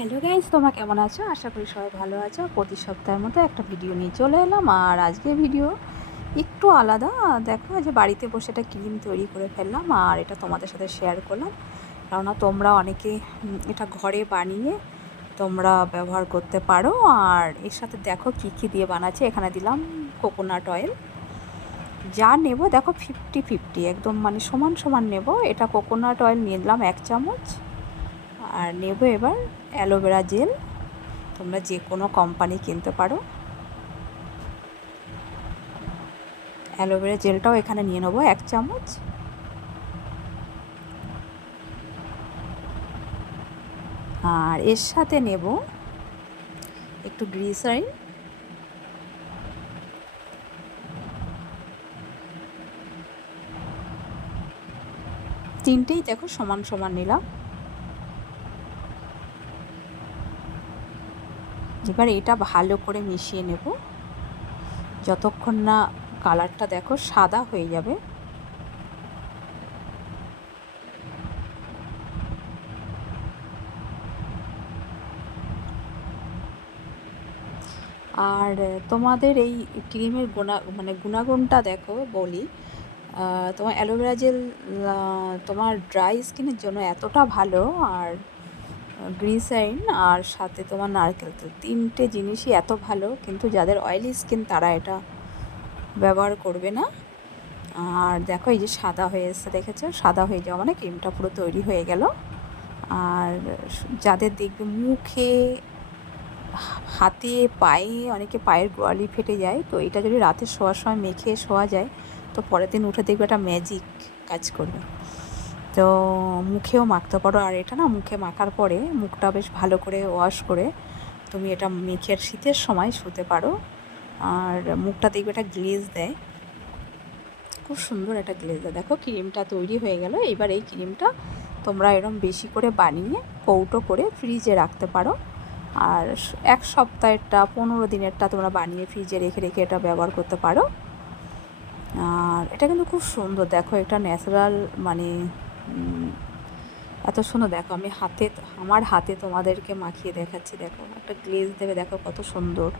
Hello guys, তোমরা কেমন আছো? আশা করি সবাই ভালো আছো। প্রতি সপ্তাহের মতো একটা ভিডিও নিয়ে চলে এলাম। আর আজকে ভিডিও একটু আলাদা। দেখো, যে বাড়িতে বসে একটা ক্রিম তৈরি করে ফেললাম আর এটা তোমাদের সাথে শেয়ার করলাম। কেননা তোমরা অনেকে এটা ঘরে বানিয়ে তোমরা ব্যবহার করতে পারো। আর এর সাথে দেখো কি কি দিয়ে বানাচ্ছি। এখানে দিলাম কোকোনাট অয়েল। যা নেব দেখো 50-50 একদম, মানে সমান সমান নেব। এটা কোকোনাট অয়েল নিয়ে নিলাম 1 চামচ। আর নেব এবার অ্যালোভেরা জেল। তোমরা যে কোনো কোম্পানি কিনতে পারো। অ্যালোভেরা জেলটাও এখানে নিয়ে নেবো 1 চামচ। আর এর সাথে নেব একটু গ্লিসারিন। তিনটেই দেখো সমান সমান নিলাম। এবার এটা ভালো করে মিশিয়ে নেব যতক্ষণ না কালারটা দেখো সাদা হয়ে যাবে। আর তোমাদের এই ক্রিমের গুণাগুণটা দেখো বলি। তোমার অ্যালোভেরা জেল তোমার ড্রাই স্কিনের জন্য এতটা ভালো। আর গ্লিসারিন আর সাথে তোমার নারকেল তেল, তিনটে জিনিসই এত ভালো, কিন্তু যাদের অয়েলি স্কিন তারা এটা ব্যবহার করবে না। আর দেখো এই যে সাদা হয়ে এসছে, দেখেছো? সাদা হয়ে যাওয়া মানে ক্রিমটা পুরো তৈরি হয়ে গেল। আর যাদের দেখবে মুখে, হাতে, পায়ে, অনেকে পায়ের গোড়ালি ফেটে যায়, তো এটা যদি রাতে শোয়ার সময় মেখে শোয়া যায় তো পরের দিন উঠে দেখবে একটা ম্যাজিক কাজ করবে। তো মুখেও মাখতে পারো। আর এটা না, মুখে মাখার পরে মুখটা বেশ ভালো করে ওয়াশ করে তুমি এটা মেখে শীতের সময় শুতে পারো। আর মুখটা দেখবে একটা গ্লেজ দেয়, খুব সুন্দর একটা গ্লেজ দেয়। দেখো ক্রিমটা তৈরি হয়ে গেল। এবার এই ক্রিমটা তোমরা এরকম বেশি করে বানিয়ে কৌটো করে ফ্রিজে রাখতে পারো। আর 1 সপ্তাহেরটা, 15 দিনেরটা তোমরা বানিয়ে ফ্রিজে রেখে রেখে এটা ব্যবহার করতে পারো। আর এটা কিন্তু খুব সুন্দর। দেখো এটা ন্যাচারাল, মানে এত সুন্দর। দেখো আমি আমার হাতে তোমাদেরকে মাখিয়ে দেখাচ্ছি। দেখো একটা গ্লেজ দেবে, দেখো কত সুন্দর।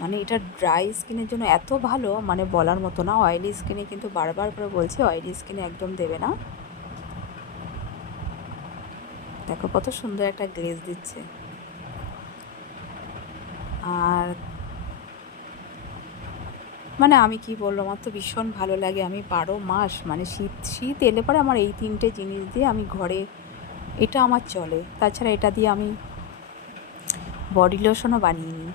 মানে এটা ড্রাই স্কিনের জন্য এত ভালো, মানে বলার মতো না। অয়েলি স্কিনে কিন্তু বারবার করে বলছি, অয়েলি স্কিনে একদম দেবে না। দেখো কত সুন্দর একটা গ্লেজ দিচ্ছে। আর মানে আমি কি বলবো, আমার তো ভীষণ ভালো লাগে। আমি 12 মাস, মানে শীত শীত এলে পরে আমার এই 3টে জিনিস দিয়ে আমি ঘরে, এটা আমার চলে। তাছাড়া এটা দিয়ে আমি বডি লোশনও বানিয়ে নিই।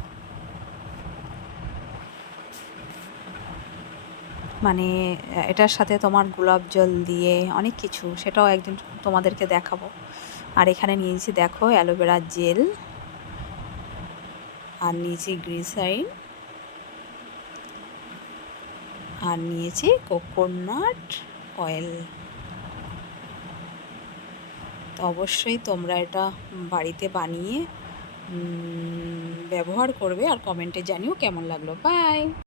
মানে এটার সাথে তোমার গোলাপ জল দিয়ে অনেক কিছু, সেটাও একদিন তোমাদেরকে দেখাবো। আর এখানে নিয়েছি দেখো অ্যালোভেরা জেল, আর নিয়েছি গ্লিসারিন, আর নিয়েছি কোকোনাট অয়েল। তো অবশ্যই তোমরা এটা বাড়িতে বানিয়ে ব্যবহার করবে আর কমেন্টে জানিও কেমন লাগলো। বাই।